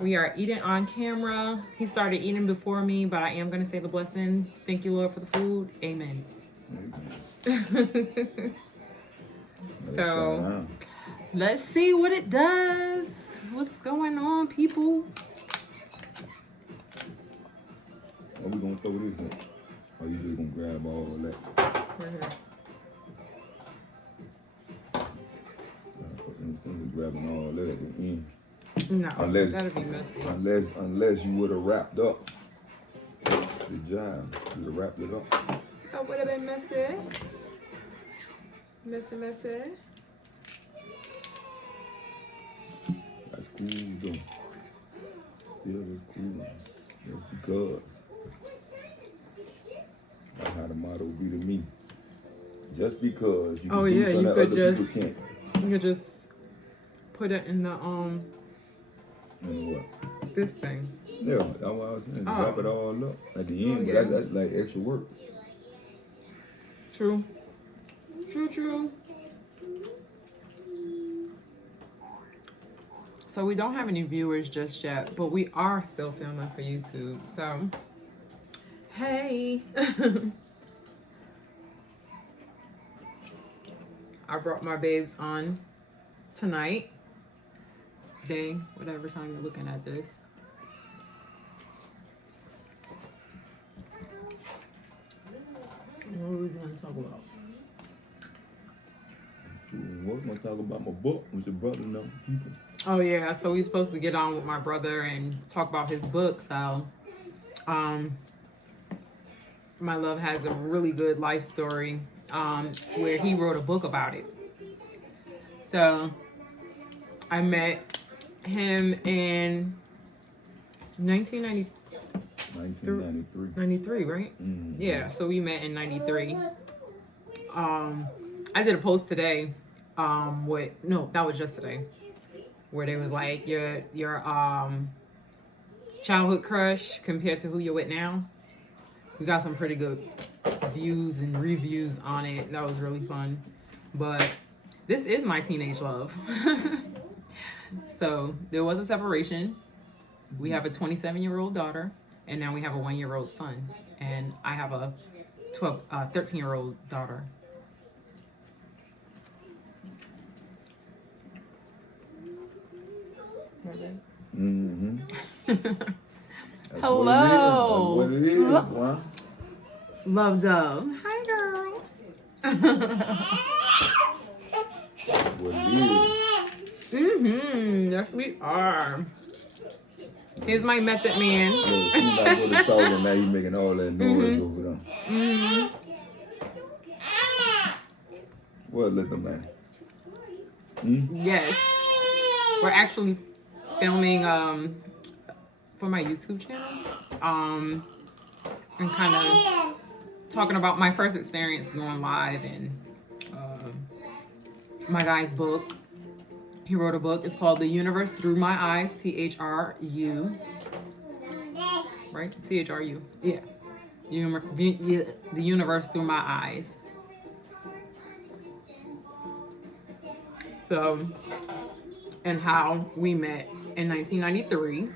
We are eating on camera. He started eating before me, but I am going to say the blessing. Thank you, Lord, for the food. Amen. So, let's see what it does. What's going on, people? Are we going to throw this in? Or you just going to grab all that? Right here. Grabbing all that at the end. No, unless, that'd be messy. Unless you would have wrapped up the job. You would have wrapped it up. That would have been messy. Messy. That's cool though. Still is cool. Just because. That's how the motto would be to me. Just because you can do something that other people can't. You could just put it in the In what? This thing. Yeah, that's what I was saying. Wrap it all up at the end, yeah. but that's like extra work. True. So we don't have any viewers just yet, but we are still filming for YouTube. So, hey. I brought my babes on tonight. Day, whatever time you're looking at this. What was I going to talk about? What was I going to talk about? My book with your brother and them people. Oh yeah, so we're supposed to get on with my brother and talk about his book. So, my love has a really good life story where he wrote a book about it. So, I met him in 1993, right? Mm-hmm. Yeah, so we met in 93. I did a post today, that was yesterday, where they was like your childhood crush compared to who you're with now. We got some pretty good views and reviews on it. That was really fun. But this is my teenage love. So there was a separation. We have a 27-year-old daughter, and now we have a 1-year-old son. And I have a 13-year-old daughter. Mm-hmm. Hello. What it is. Wow. Love Dove. Hi, girl. What it is. Yes, we are. Here's my method man. Yeah, she's not going to talk, and now you making all that noise over there. What, little man? Yes. We're actually filming for my YouTube channel. And kind of talking about my first experience going live and my guy's book. He wrote a book. It's called The Universe Through My Eyes, THRU. Right? THRU. Yeah. The Universe Through My Eyes. So, and how we met in 1993.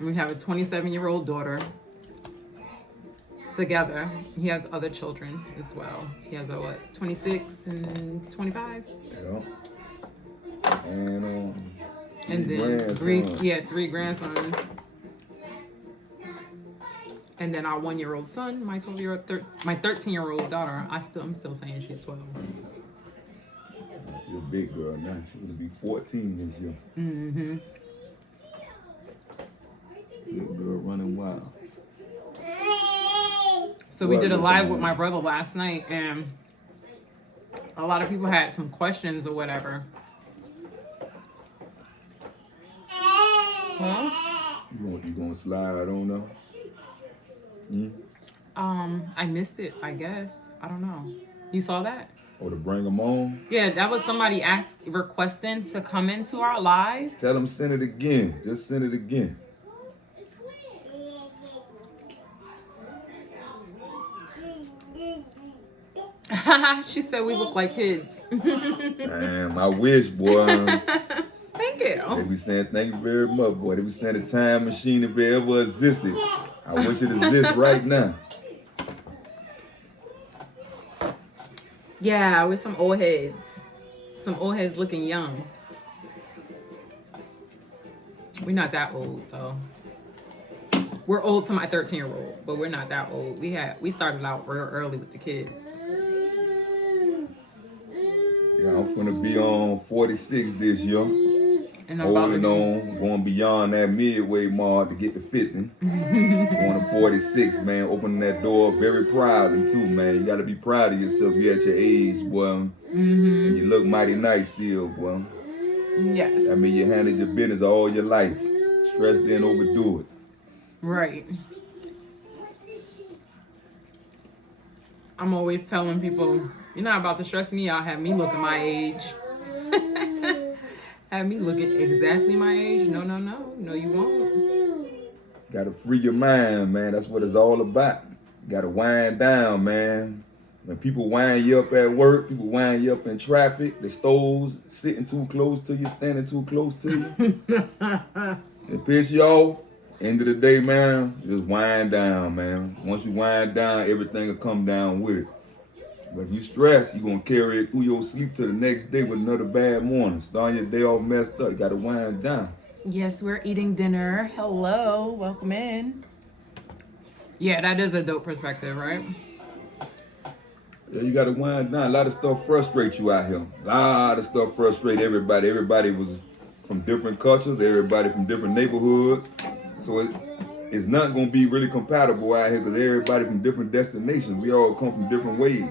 We have a 27-year-old daughter together. He has other children as well. He has 26 and 25. Yeah. And then three grandsons. And then our 1-year-old son, my 13-year-old daughter. I'm still saying she's 12. She's a big girl now. She's gonna be 14 this year. Mm-hmm. Big girl running wild. So we did a live with my brother last night, and a lot of people had some questions or whatever. Huh? You gonna slide on them? I missed it, I guess. I don't know. You saw that? Or to bring them on? Yeah, that was somebody requesting to come into our live. Tell them send it again. Just send it again. She said we look like kids. Damn, I wish, boy. Thank you. They be saying thank you very much, boy. They be saying the time machine, if it ever existed, I wish it exists right now. Yeah, with some old heads. Some old heads looking young. We're not that old though. We're old to my 13-year-old, but we're not that old. We started out real early with the kids. Yeah, I'm finna be on 46 this year. And I'm holding on, going beyond that midway mark to get to 50. Going to 46, man. Opening that door very proudly too, man. You gotta be proud of yourself. You at your age, boy. And you look mighty nice still, boy. Yes. I mean, you handled your business all your life. Stressed in, overdo it. Right. I'm always telling people, you're not about to stress me out, have me looking my age. Have me looking exactly my age. No, you won't. Gotta free your mind, man. That's what it's all about. You gotta wind down, man. When people wind you up at work, people wind you up in traffic, the stores sitting too close to you, standing too close to you. It piss you off. End of the day, man, just wind down, man. Once you wind down, everything will come down with it. But if you stress, you're going to carry it through your sleep to the next day with another bad morning. Starting your day all messed up. You got to wind down. Yes, we're eating dinner. Hello, welcome in. Yeah, that is a dope perspective, right? Yeah, you got to wind down. A lot of stuff frustrates you out here. A lot of stuff frustrates everybody. Everybody was from different cultures. Everybody from different neighborhoods. So it's not going to be really compatible out here because everybody from different destinations. We all come from different ways.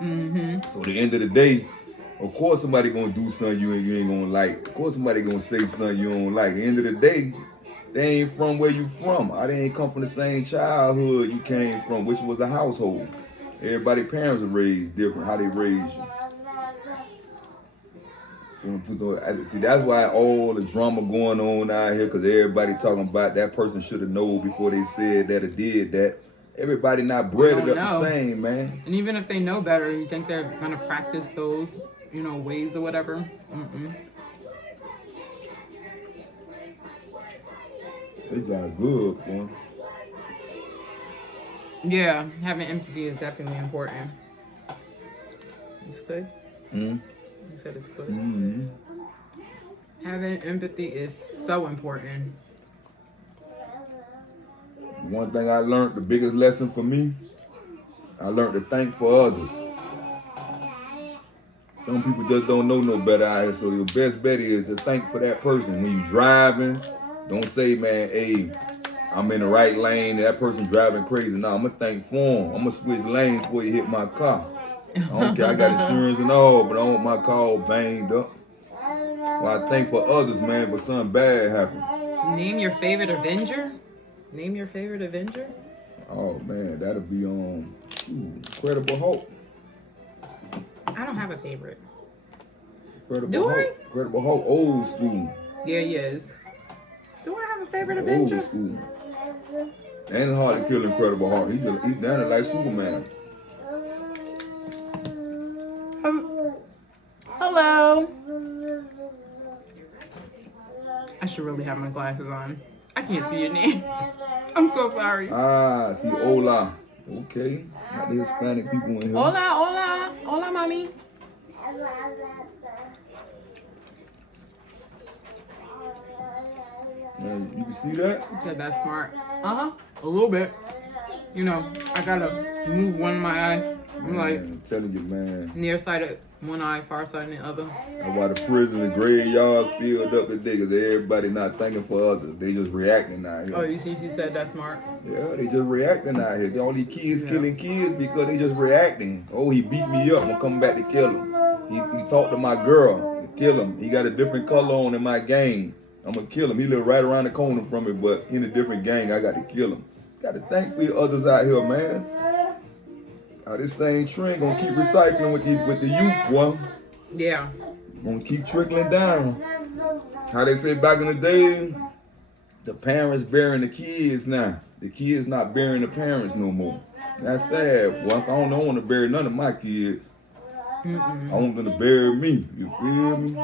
So at the end of the day, of course somebody going to do something you ain't going to like. Of course somebody going to say something you don't like. At the end of the day, they ain't from where you from. They ain't come from the same childhood you came from, which was a household. Everybody's parents are raised different, how they raised you. See, that's why all the drama going on out here, because everybody talking about that person should have known before they said that or did that. Everybody not bred up the same, man. And even if they know better, you think they're going to practice those, ways or whatever? They got good, boy. Yeah, having empathy is definitely important. It's good? You said it's good. Having empathy is so important. One thing I learned, the biggest lesson for me, I learned to thank for others. Some people just don't know no better out here, so your best bet is to thank for that person. When you driving, don't say, man, hey, I'm in the right lane, that person driving crazy. No, I'm going to thank for him. I'm going to switch lanes before you hit my car. I don't care, I got insurance and all, but I don't want my car all banged up. Well, I thank for others, man, but something bad happened. Name your favorite Avenger? Name your favorite Avenger? Oh, man, that'll be Incredible Hulk. I don't have a favorite. Incredible Hulk. Incredible Hulk, old school. Yeah, he is. Do I have a favorite Avenger? Old school. And it's hard to kill Incredible Hulk. He's down it like Superman. Hello. I should really have my glasses on. I can't see your names. I'm so sorry. See, hola. Okay. Got the Hispanic people in here. Hola, mommy. You can see that? You said that's smart. A little bit. I gotta move one of my eye. I'm telling you, man. Nearsighted one eye, farsighted the other. That's why the prison and graveyards filled up today, because everybody not thinking for others. They just reacting out here. Oh, you see, she said that's smart. Yeah, they just reacting out here. All these kids killing kids because they just reacting. Oh, he beat me up. I'm coming back to kill him. He talked to my girl to kill him. He got a different color on in my gang. I'm going to kill him. He live right around the corner from me, but in a different gang, I got to kill him. Got to thank for your others out here, man. This same trend gonna keep recycling with the youth, boy. Yeah. Gonna keep trickling down. How they say back in the day, the parents burying the kids now. The kids not burying the parents no more. That's sad. Boy, I don't want to bury none of my kids. I want them to bury me. You feel me?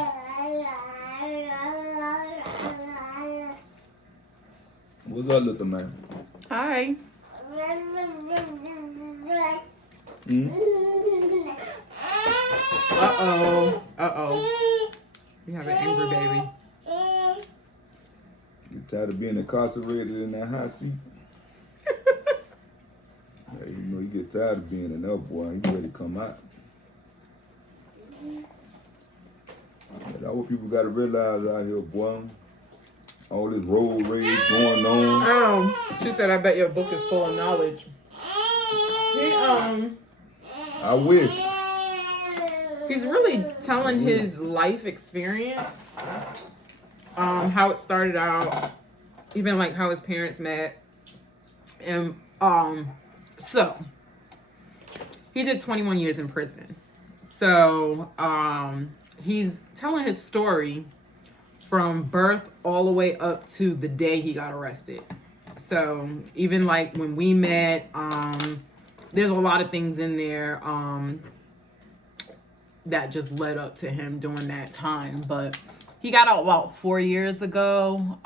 What's up, little man? Hi. Uh-oh. You have an angry baby. You tired of being incarcerated in that hot seat? Yeah, you know, you get tired of being in there, boy. You ready to come out. That's what people got to realize out here, boy. All this road rage going on. She said, I bet your book is full of knowledge. I wish. He's really telling his life experience. How it started out. Even like how his parents met. And so he did 21 years in prison. So he's telling his story from birth all the way up to the day he got arrested. So even like when we met, there's a lot of things in there that just led up to him during that time. But he got out about 4 years ago.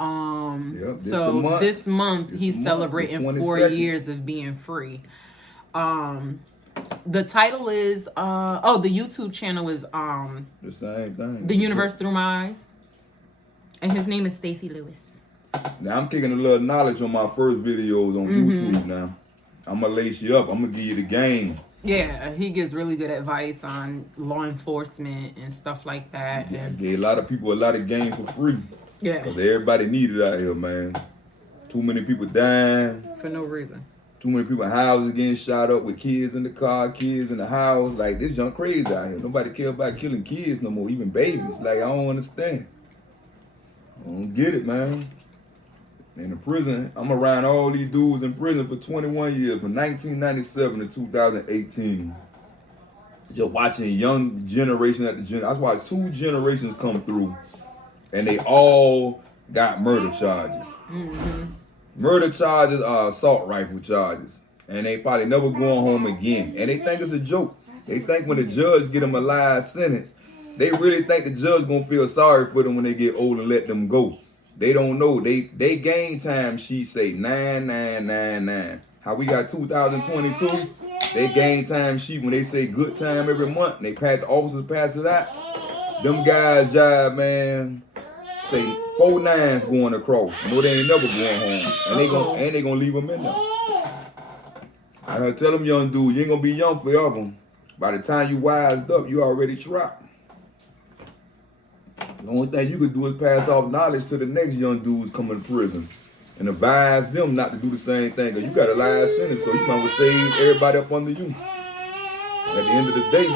This month he's celebrating 4 years of being free. The title is the YouTube channel is the same thing. The Universe Through My Eyes. And his name is Stacii Lewis. Now I'm kicking a little knowledge on my first videos on YouTube now. I'm gonna lace you up. I'm gonna give you the game. Yeah, he gives really good advice on law enforcement and stuff like that. Yeah, gave a lot of people a lot of game for free. Yeah. Because everybody need it out here, man. Too many people dying. For no reason. Too many people houses getting shot up with kids in the car, kids in the house. Like, this junk crazy out here. Nobody care about killing kids no more, even babies. Like, I don't understand. I don't get it, man. In the prison, I'm around all these dudes in prison for 21 years, from 1997 to 2018. Just watching young generation after generation. I watched 2 generations come through, and they all got murder charges. Murder charges are assault rifle charges, and they probably never going home again. And they think it's a joke. They think when the judge get them a life sentence, they really think the judge gonna feel sorry for them when they get old and let them go. They don't know. They game time sheet say 9999. How we got 2022? They game time sheet when they say good time every month. And they pass the officers pass it out. Them guys job, man, say 4 nines going across. No, they ain't never going home. And they gonna leave them in there. I tell them young dudes, you ain't gonna be young forever. By the time you wised up, you already trapped. The only thing you could do is pass off knowledge to the next young dudes coming to prison and advise them not to do the same thing. Because you got a life sentence, so you might well save everybody up under you. At the end of the day,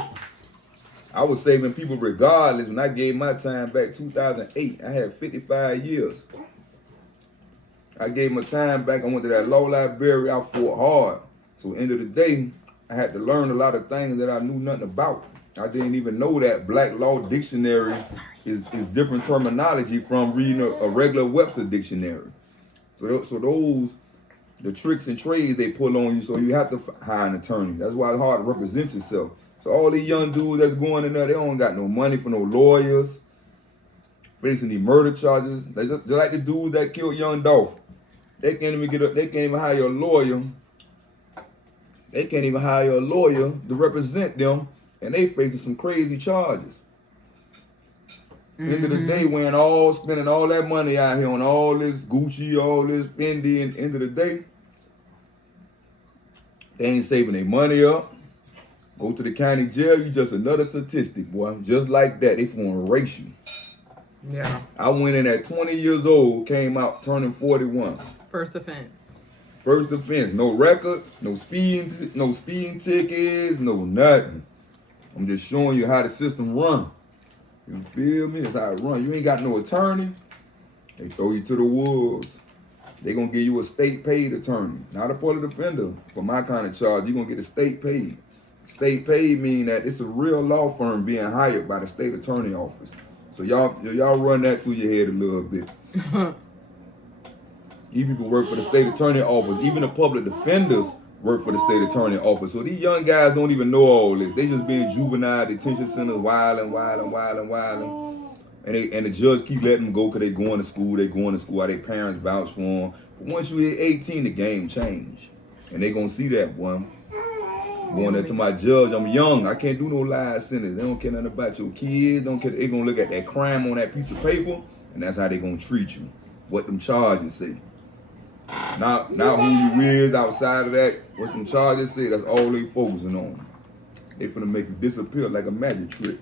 I was saving people regardless. When I gave my time back 2008, I had 55 years. I gave my time back. I went to that law library. I fought hard. So at the end of the day, I had to learn a lot of things that I knew nothing about. I didn't even know that Black Law Dictionary is different terminology from reading a regular Webster dictionary. So those, the tricks and trades they pull on you, so you have to hire an attorney. That's why it's hard to represent yourself. So all these young dudes that's going in there, they don't got no money for no lawyers, facing these murder charges. They just like the dudes that killed young Dolph. They can't even hire a lawyer. They can't even hire a lawyer to represent them, and they facing some crazy charges. End of the day, spending all that money out here on all this Gucci, all this Fendi, and end of the day, they ain't saving their money up. Go to the county jail, you just another statistic, boy. Just like that, they gonna erase you. Yeah. I went in at 20 years old, came out turning 41. First offense. First offense, no record, no speeding tickets, no nothing. I'm just showing you how the system run. You feel me? That's how it run. You ain't got no attorney. They throw you to the wolves. They gonna give you a state paid attorney, not a public defender. For my kind of charge, you gonna get a state paid. State paid mean that it's a real law firm being hired by the state attorney office. So y'all run that through your head a little bit. These people work for the state attorney office. Even the public defenders work for the state attorney office. So these young guys don't even know all this. They just being juvenile detention centers, wilding. And the judge keep letting them go because they going to school. How their parents vouch for them. But once you hit 18, the game change. And they going to see that, boy. Going there to my judge, I'm young. I can't do no live sentence. They don't care nothing about your kids. Don't care. They going to look at that crime on that piece of paper, and that's how they going to treat you. What them charges say. Not who you is outside of that. What them charges say, that's all they focusing on. They finna make you disappear like a magic trick.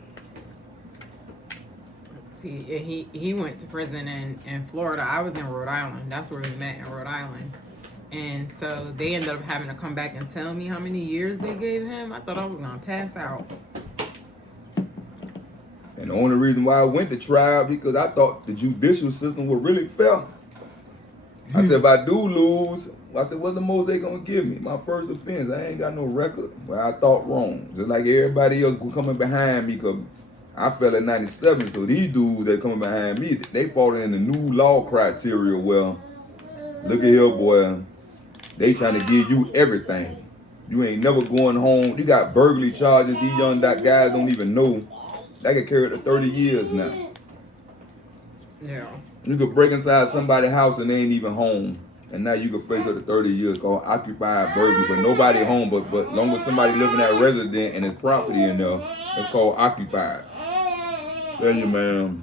See, he went to prison in Florida. I was in Rhode Island. That's where we met, in Rhode Island. And so they ended up having to come back and tell me how many years they gave him. I thought I was gonna pass out. And the only reason why I went to trial, because I thought the judicial system was really fair. I said, if I do lose, I said, what's the most they gonna give me? My first offense, I ain't got no record. Well, I thought wrong. Just like everybody else coming behind me, because I fell in 97, so these dudes that coming behind me, they fall in the new law criteria. Well, look at here, boy. They trying to give you everything. You ain't never going home. You got burglary charges. These young guys don't even know. They get carried to 30 years now. Yeah. You could break inside somebody's house and they ain't even home. And now you can face up to 30 years called occupied burglary. But nobody home, but long as somebody living at resident and his property in there, it's called occupied. Tell you, man,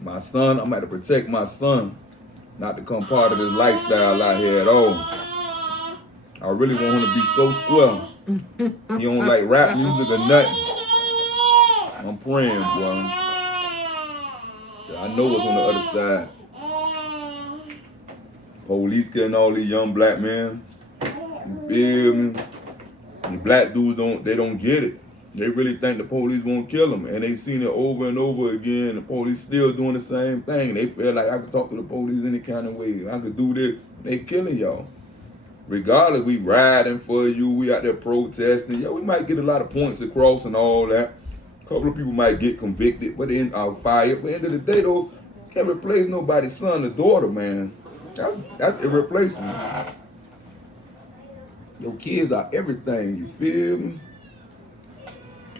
my son, I'm going to protect my son not to become part of this lifestyle out here at all. I really want him to be so square. He don't like rap music or nothing. I'm praying, boy. I know what's on the other side. Police getting all these young black men. You feel me? The black dudes don't get it. They really think the police won't kill them. And they seen it over and over again. The police still doing the same thing. They feel like I could talk to the police any kind of way. I could do this. They killing y'all. Regardless, we riding for you. We out there protesting. Yeah, we might get a lot of points across and all that. A couple of people might get convicted, but in our fire. But at the end of the day, though, can't replace nobody's son or daughter, man. That's irreplaceable. Your kids are everything. You feel me?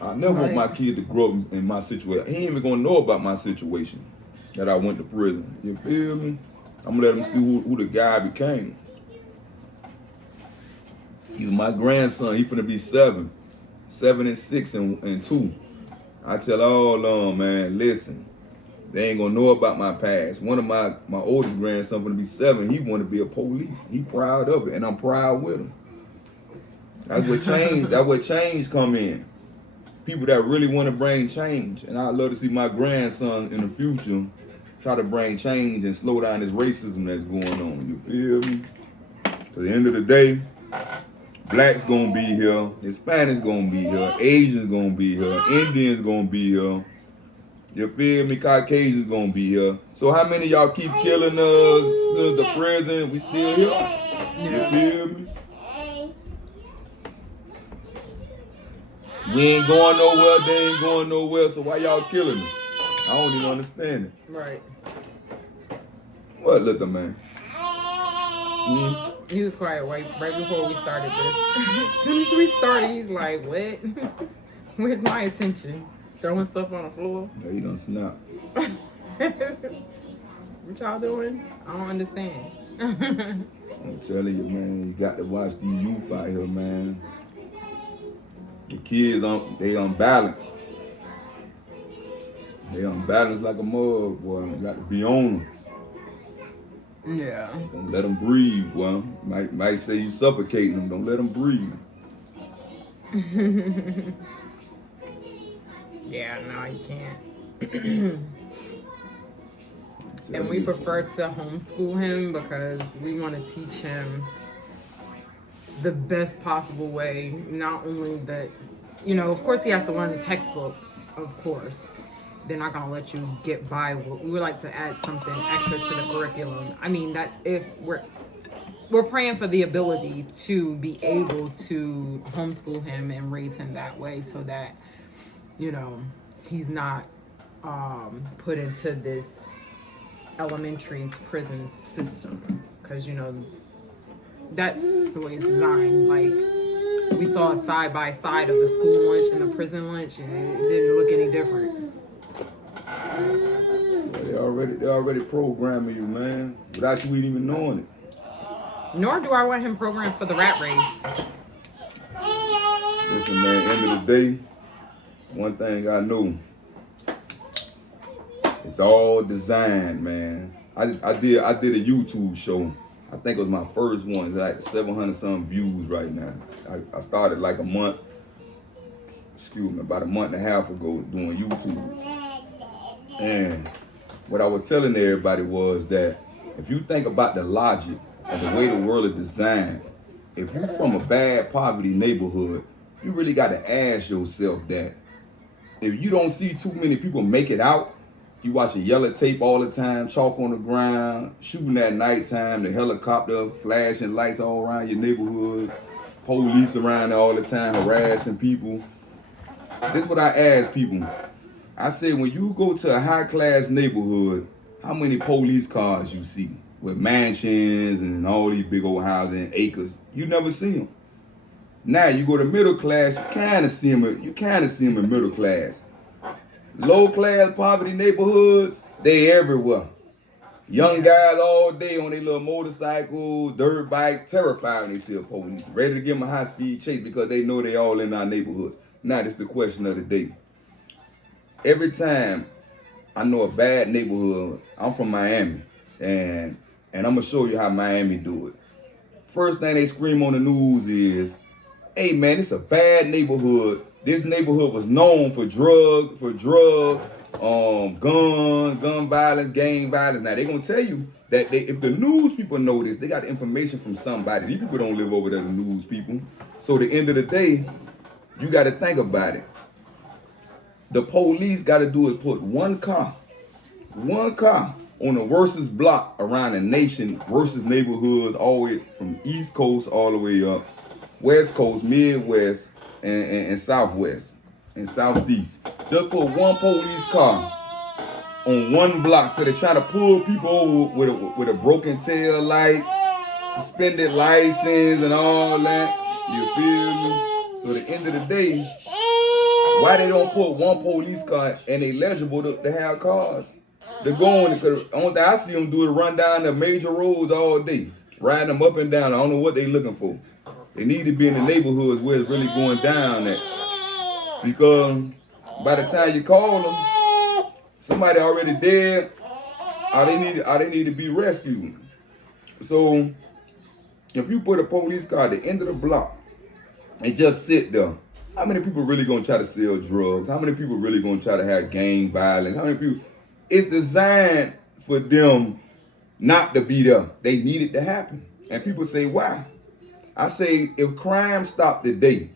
I never want my kid to grow up in my situation. He ain't even gonna know about my situation that I went to prison. You feel me? I'm gonna let him see who the guy became. Even my grandson, he finna be 7 and 6 and 2. I tell all of them, man, listen, they ain't gonna know about my past. One of my oldest grandson finna be 7. He wanna be a police. He proud of it, and I'm proud with him. That's what change come in. People that really want to bring change. And I'd love to see my grandson in the future try to bring change and slow down this racism that's going on. You feel me? At the end of the day, blacks gonna be here, Hispanics gonna be here, Asians gonna be here, Indians gonna be here. You feel me? Caucasians gonna be here. So how many of y'all keep killing us, the prison? We still here. You feel me? We ain't going nowhere, they ain't going nowhere, so why y'all killing me? I don't even understand it. Right. What, little man? He was quiet right before we started this. As soon as we started, he's like, what? Where's my attention? Throwing stuff on the floor? Yeah, he done snap. What y'all doing? I don't understand. I'm telling you, man, you got to watch these youth out here, man. The kids, they unbalanced. They unbalanced like a mug, boy. You got to be on them. Yeah. Don't let them breathe, boy. Might say you suffocating them. Don't let them breathe. Yeah, no, you can't. And we prefer to homeschool him because we want to teach him the best possible way. Not only that, of course he has to learn the textbook, of course. They're not going to let you get by. We would like to add something extra to the curriculum. I mean, that's if we're praying for the ability to be able to homeschool him and raise him that way so that, he's not put into this elementary to prison system, because you know that's the way it's designed. Like we saw a side by side of the school lunch and the prison lunch, and it didn't look any different. They already programming you, man, without you even knowing it. Nor do I want him programmed for the rat race. Listen, man, end of the day, one thing I know, it's all designed, man. I did a YouTube show. I think it was my first one. It's like 700 some views right now. I started like about a month and a half ago doing YouTube. And what I was telling everybody was that if you think about the logic of the way the world is designed, if you're from a bad poverty neighborhood, you really got to ask yourself that if you don't see too many people make it out, you watching yellow tape all the time, chalk on the ground, shooting at nighttime, the helicopter, flashing lights all around your neighborhood, police around there all the time, harassing people. This is what I ask people. I said, when you go to a high-class neighborhood, how many police cars you see with mansions and all these big old houses and acres? You never see them. Now you go to middle class, you kind of see them in middle class. Low class poverty neighborhoods, they everywhere. Young guys all day on their little motorcycle, dirt bike, terrified when they see a police, ready to give them a high-speed chase because they know they all in our neighborhoods. Now this is the question of the day. Every time I know a bad neighborhood, I'm from Miami, and I'm gonna show you how Miami do it. First thing they scream on the news is, hey man, it's a bad neighborhood. This neighborhood was known for drugs, gun violence, gang violence. Now they gonna tell you that if the news people know this, they got the information from somebody. These people don't live over there, the news people. So at the end of the day, you gotta think about it. The police gotta do is put one car on the worstest block around the nation, worstest neighborhoods, all the way from East Coast all the way up, West Coast, Midwest, and Southwest, and Southeast. Just put one police car on one block so they're trying to pull people over with a broken tail light, suspended license, and all that. You feel me? So at the end of the day, why they don't put one police car and they legible to have cars? They're going, because the only thing I see them do is run down the major roads all day, riding them up and down. I don't know what they looking for. They need to be in the neighborhoods where it's really going down at. Because by the time you call them, somebody already dead, or they need to be rescued. So if you put a police car at the end of the block and just sit there, how many people really gonna try to sell drugs? How many people really gonna try to have gang violence? How many people? It's designed for them not to be there. They need it to happen. And people say, why? I say, if crime stopped today,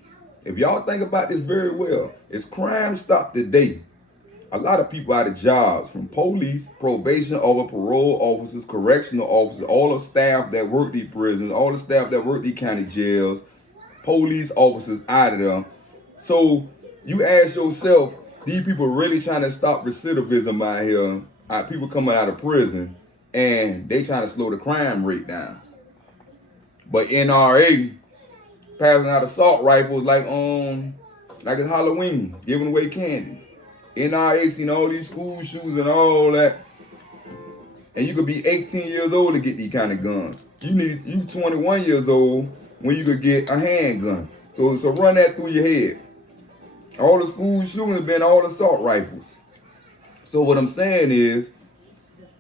if y'all think about this very well, if crime stopped today, a lot of people out of jobs, from police, probation, over parole officers, correctional officers, all the staff that work these prisons, all the staff that work these county jails, police officers out of there. So you ask yourself, these people really trying to stop recidivism out here, people coming out of prison, and they trying to slow the crime rate down. But NRA passing out assault rifles like it's Halloween, giving away candy. NRA seen all these school shootings and all that. And you could be 18 years old to get these kind of guns. You 21 years old when you could get a handgun. So run that through your head. All the school shootings been all assault rifles. So what I'm saying is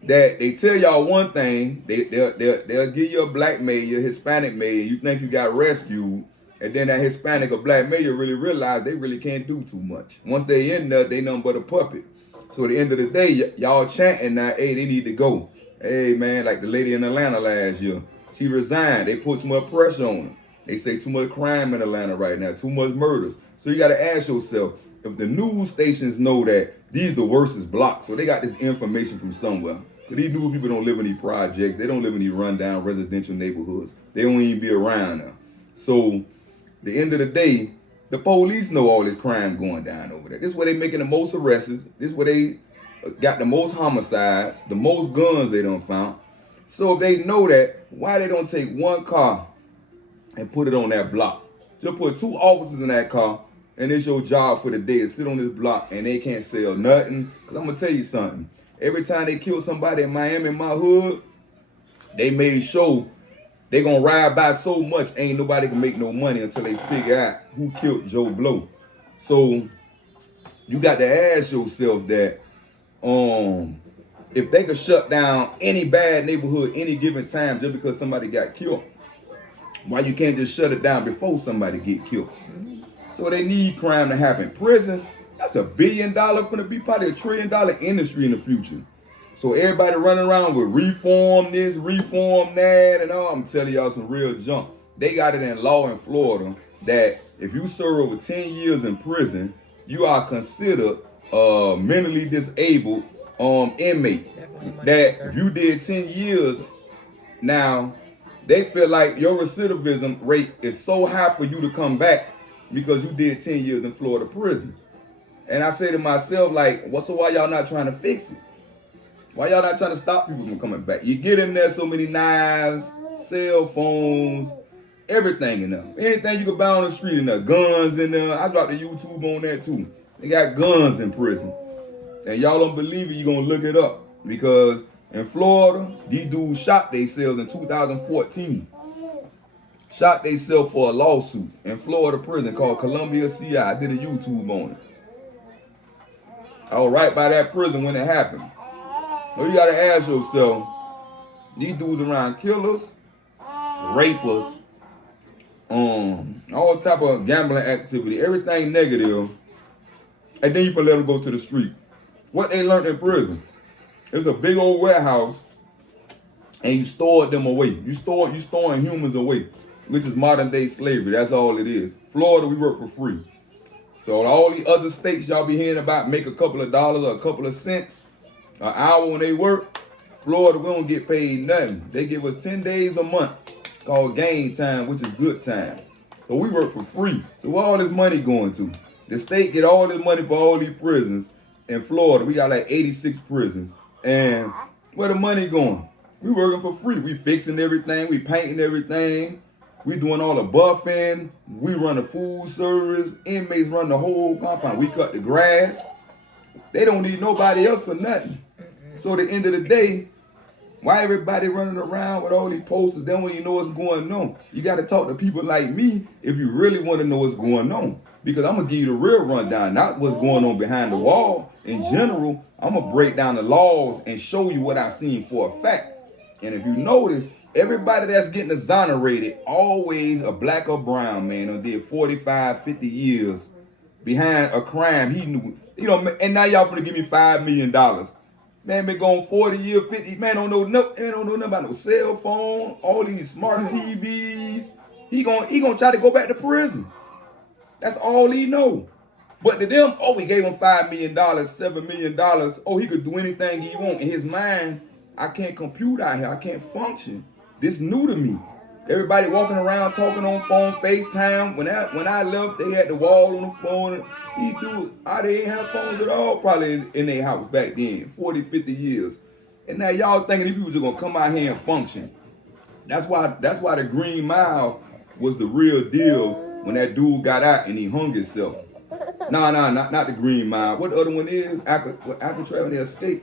that they tell y'all one thing, they'll give you a black mayor, Hispanic mayor, you think you got rescued, and then that Hispanic or black mayor really realize they really can't do too much. Once they in there, they nothing but a puppet. So at the end of the day, y'all chanting now, hey, they need to go. Hey man, like the lady in Atlanta last year, she resigned. They put too much pressure on her. They say too much crime in Atlanta right now, too much murders. So you gotta ask yourself, if the news stations know that these the worstest blocks, so they got this information from somewhere. But these news people don't live in these projects. They don't live in these rundown residential neighborhoods. They don't even be around now. So at the end of the day, the police know all this crime going down over there. This is where they making the most arrests. This is where they got the most homicides, the most guns they done found. So if they know that, why they don't take one car and put it on that block? Just put 2 officers in that car, and it's your job for the day to sit on this block, and they can't sell nothing. Because I'm going to tell you something. Every time they kill somebody in Miami, in my hood, they made sure they going to ride by so much, ain't nobody can make no money until they figure out who killed Joe Blow. So you got to ask yourself that if they could shut down any bad neighborhood any given time just because somebody got killed, why you can't just shut it down before somebody get killed? So they need crime to happen. Prisons, that's $1 billion gonna be probably $1 trillion industry in the future. So everybody running around with reform this, reform that, and all. I'm telling y'all some real junk. They got it in law in Florida that if you serve over 10 years in prison, you are considered mentally disabled inmate. That if you did 10 years, now they feel like your recidivism rate is so high for you to come back because you did 10 years in Florida prison. And I say to myself, like, so why y'all not trying to fix it? Why y'all not trying to stop people from coming back? You get in there, so many knives, cell phones, everything in there. Anything you can buy on the street in there. Guns in there. I dropped a YouTube on that too. They got guns in prison. And y'all don't believe it, you're going to look it up. Because in Florida, these dudes shot themselves in 2014. Shot themselves for a lawsuit in Florida prison called Columbia CI. I did a YouTube on it. I was right by that prison when it happened. So you got to ask yourself, these dudes around killers, rapers, all type of gambling activity, everything negative, and then you can let them go to the street. What they learned in prison, it's a big old warehouse, and you stored them away. You storing humans away, which is modern day slavery. That's all it is. Florida, we work for free. So all the other states y'all be hearing about make a couple of dollars or a couple of cents an hour when they work. Florida, we don't get paid nothing. They give us 10 days a month called game time, which is good time. So we work for free. So where all this money going to? The state get all this money for all these prisons. In Florida, we got like 86 prisons. And where the money going? We working for free. We fixing everything. We painting everything. We doing all the buffing. We run the food service. Inmates run the whole compound. We cut the grass. They don't need nobody else for nothing. So at the end of the day, why everybody running around with all these posters? They don't even know what's going on. You got to talk to people like me if you really want to know what's going on. Because I'm going to give you the real rundown, not what's going on behind the wall. In general, I'm going to break down the laws and show you what I've seen for a fact. And if you notice, everybody that's getting exonerated, always a black or brown man who did 45, 50 years behind a crime he knew. And now y'all gonna give me $5 million. Man, been gone 40 years, 50. Man, don't know nothing about no cell phone, all these smart TVs. He gonna try to go back to prison. That's all he know. But to them, we gave him $5 million, $7 million. Oh, he could do anything he want. In his mind, I can't compute out here. I can't function. This new to me. Everybody walking around talking on phone, FaceTime. When I left, they had the wall on the phone. They ain't have phones at all probably in their house back then, 40, 50 years. And now y'all thinking these people just gonna come out here and function. That's why the Green Mile was the real deal when that dude got out and he hung himself. Not the Green Mile. What the other one is? Alcatraz on the estate.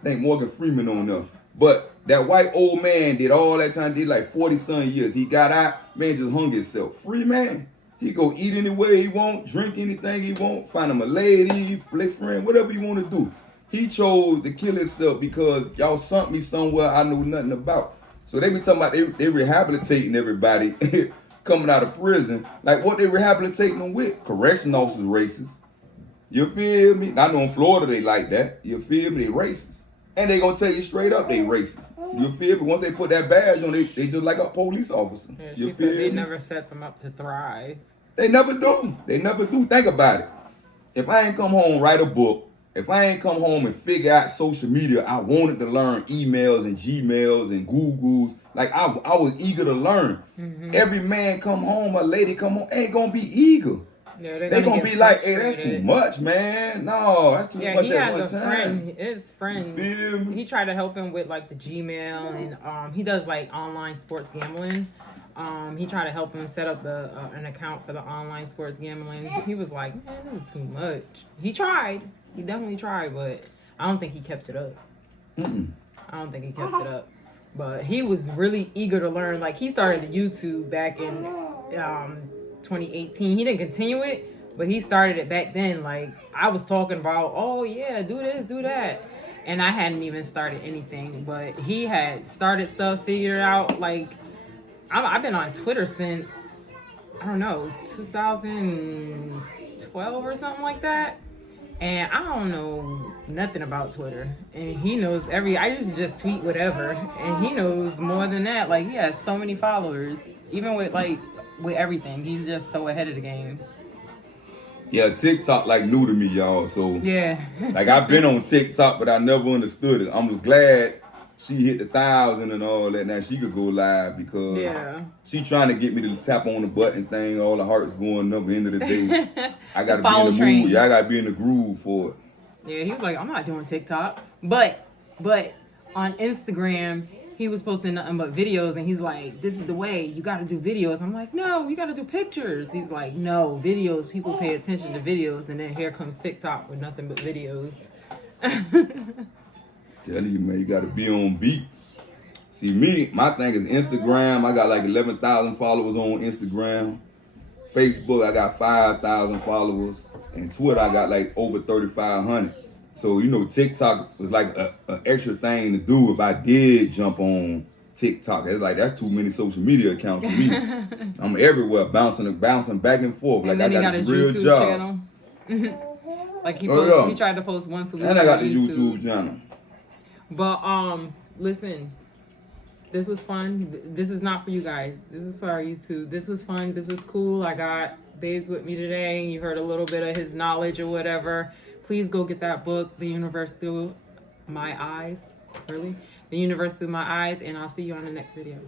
I think Morgan Freeman on there. But that white old man did all that time, did like 40-some years. He got out, man, just hung himself. Free man. He go eat anywhere he want, drink anything he want, find him a lady, play friend, whatever he want to do. He chose to kill himself because y'all sunk me somewhere I know nothing about. So they be talking about they rehabilitating everybody coming out of prison. Like what they rehabilitating them with? Correction officers racist. You feel me? I know in Florida they like that. You feel me? They racist. And they gonna tell you straight up they racist. You feel me? Once they put that badge on, they just like a police officer. Yeah, you she feel said they me? never set them up to thrive. They never do. They never do. Think about it. If I ain't come home, write a book. If I ain't come home and figure out social media, I wanted to learn emails and Gmails and Googles. Like I was eager to learn. Mm-hmm. Every man come home, a lady come home, ain't gonna be eager. Yeah, They gonna be like, hey, that's too much, man. No, that's too much he at has one a time. friend. His friend, You feel me? he tried to help him with like the Gmail, and he does like online sports gambling. He tried to help him set up the an account for the online sports gambling. He was like, man, this is too much. He tried. He definitely tried, but I don't think he kept it up. I don't think he kept it up. But he was really eager to learn. Like, he started YouTube back in 2018. He didn't continue it, but he started it back then. Like, I was talking about, oh yeah, do this, do that. And I hadn't even started anything, but he had started stuff, figured it out. Like, I've been on Twitter since, I don't know, 2012 or something like that. And I don't know nothing about Twitter. And he knows I used to just tweet whatever. And he knows more than that. Like, he has so many followers. Even with everything. He's just so ahead of the game. Yeah, TikTok like new to me, y'all. So yeah. Like, I've been on TikTok, but I never understood it. I'm glad she hit the 1,000 and all that. Now she could go live because she trying to get me to tap on the button thing. All the hearts going up. At the end of the day, I gotta be in the mood. Yeah, I gotta be in the groove for it. Yeah, he was like, I'm not doing TikTok, but on Instagram he was posting nothing but videos, and he's like, this is the way, you gotta do videos. I'm like, no, you gotta do pictures. He's like, no, videos, people pay attention to videos. And then here comes TikTok with nothing but videos. Tell you, man, you gotta be on beat. See, me, my thing is Instagram. I got like 11,000 followers on Instagram. Facebook, I got 5,000 followers. And Twitter, I got like over 3,500. So, TikTok was like an extra thing to do if I did jump on TikTok. It's like, that's too many social media accounts for me. I'm everywhere, bouncing back and forth. And like, then I got his real YouTube job. channel. Like, he tried to post once a week. And I got the YouTube channel. But listen, this was fun. This is not for you guys. This is for our YouTube. This was fun. This was cool. I got Babes with me today. You heard a little bit of his knowledge or whatever. Please go get that book, The Universe Through My Eyes. Really? The Universe Through My Eyes. And I'll see you on the next video.